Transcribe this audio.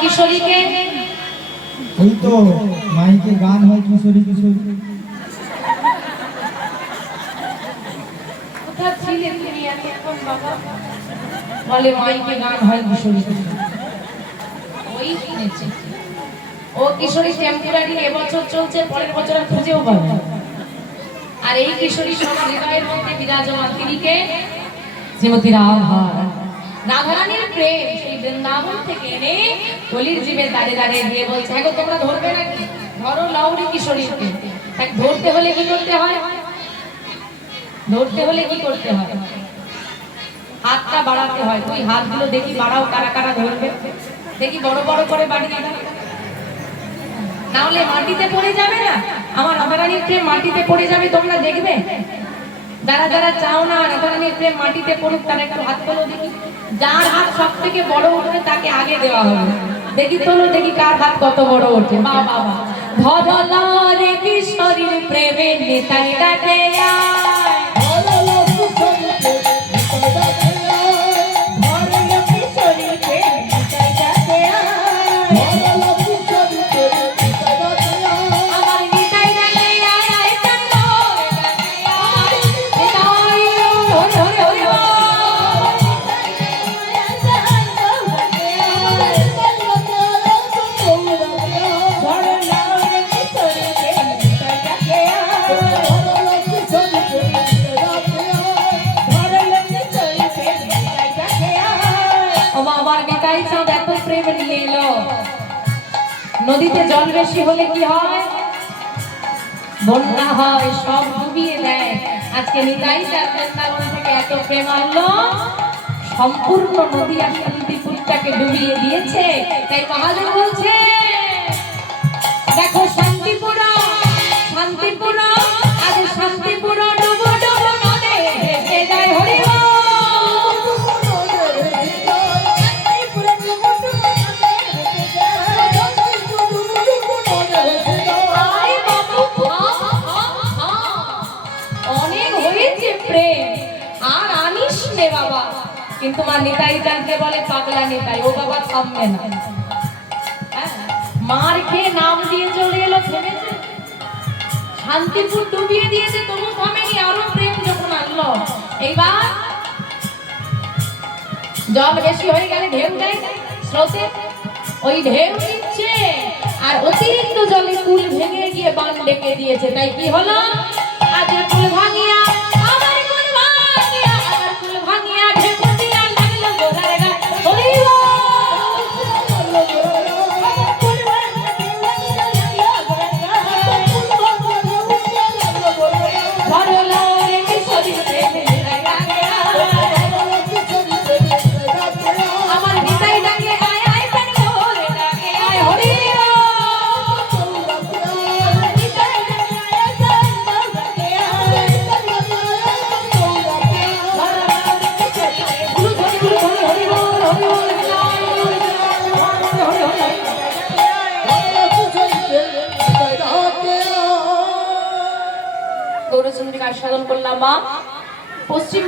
কিশোরীকে? ওই তো মাইকে গান হয় কিশোরী কিশোরী। কোথায় ছিলে তুমি এতক্ষণ বাবা? বলে মাইকে গান হয় কিশোরী ওই কিনেছে। ও কিশোরী টেম্পোরারি এবছর চলছে পরের বছর আর খুঁজেও পাবে আর এই কিশোরী সব হৃদয়ের মধ্যে বিরাজমান তিনি কে? শ্রীমতী রাধা রাধারানীর প্রেম সেই বৃন্দাবন থেকে এনে কলির জীবে দাঁড়িয়ে দাঁড়িয়ে দিয়ে বলছে হ্যাঁ তোমরা ধরবে নাকি? ধরো লাউরি কিশোরীকে তাকে ধরতে হলে কি করতে হয়? ধরতে হলে কি করতে হয়? হাতটা বাড়াতে হয়। তুই হাতগুলো দেখি বাড়াও, কারা কারা ধরবে? দেখি বড় বড় করে বাড়িয়ে দাও। না হলে মাটিতে পড়ে যাবে না? আমার রাধারানীর প্রেম মাটিতে পড়ে যাবে, তোমরা দেখবে? যারা যারা চাও না। রাধারানীর প্রেম মাটিতে পড়ুক তারা একটু হাত তোলো দেখি। যার হাত সব থেকে বড় উঠবে, তাকে আগে দেওয়া হবে। দেখি তোলো, দেখি কার হাত কত বড় ওঠে বা বাবা ভদলারে কিশোরীর প্রেমে নেতাই ডাকে আয়। আমার নিতাই চাঁদ এত প্রেম নিয়ে এলো। নদীতে জল বেশি হলে কি হয়? বন্যা হয়, সব ডুবিয়ে দেয়। আজকে নিতাই চাঁদ বৃন্দাবন থেকে এত প্রেম আনলো। সম্পূর্ণ নদী আর শান্তিপুরটাকে ডুবিয়ে দিয়েছে। তাই মহাজন বলছে আনিস বাবা। কিন্তু মা নিতাই জানতে বলে পাগলা নিতাই ও বাবা থামবে না। হ্যাঁ, মার খেয়ে নাম দিয়ে চলে এলো থেমেছে শান্তিপুর ডুবিয়ে দিয়েছে তবু থামেনি আরও প্রেম যখন আনলো। এইবার জল বেশি হয়ে গেলে ঢেউ দেয় স্রোতে। ওই ঢেউ দিচ্ছে আর অতিরিক্ত জলে কুল ভেঙে গিয়ে বান ডেকে দিয়েছে। তাই কি হলো? গৌরচন্দ্রিকা আস্বাদন করলাম মা পশ্চিম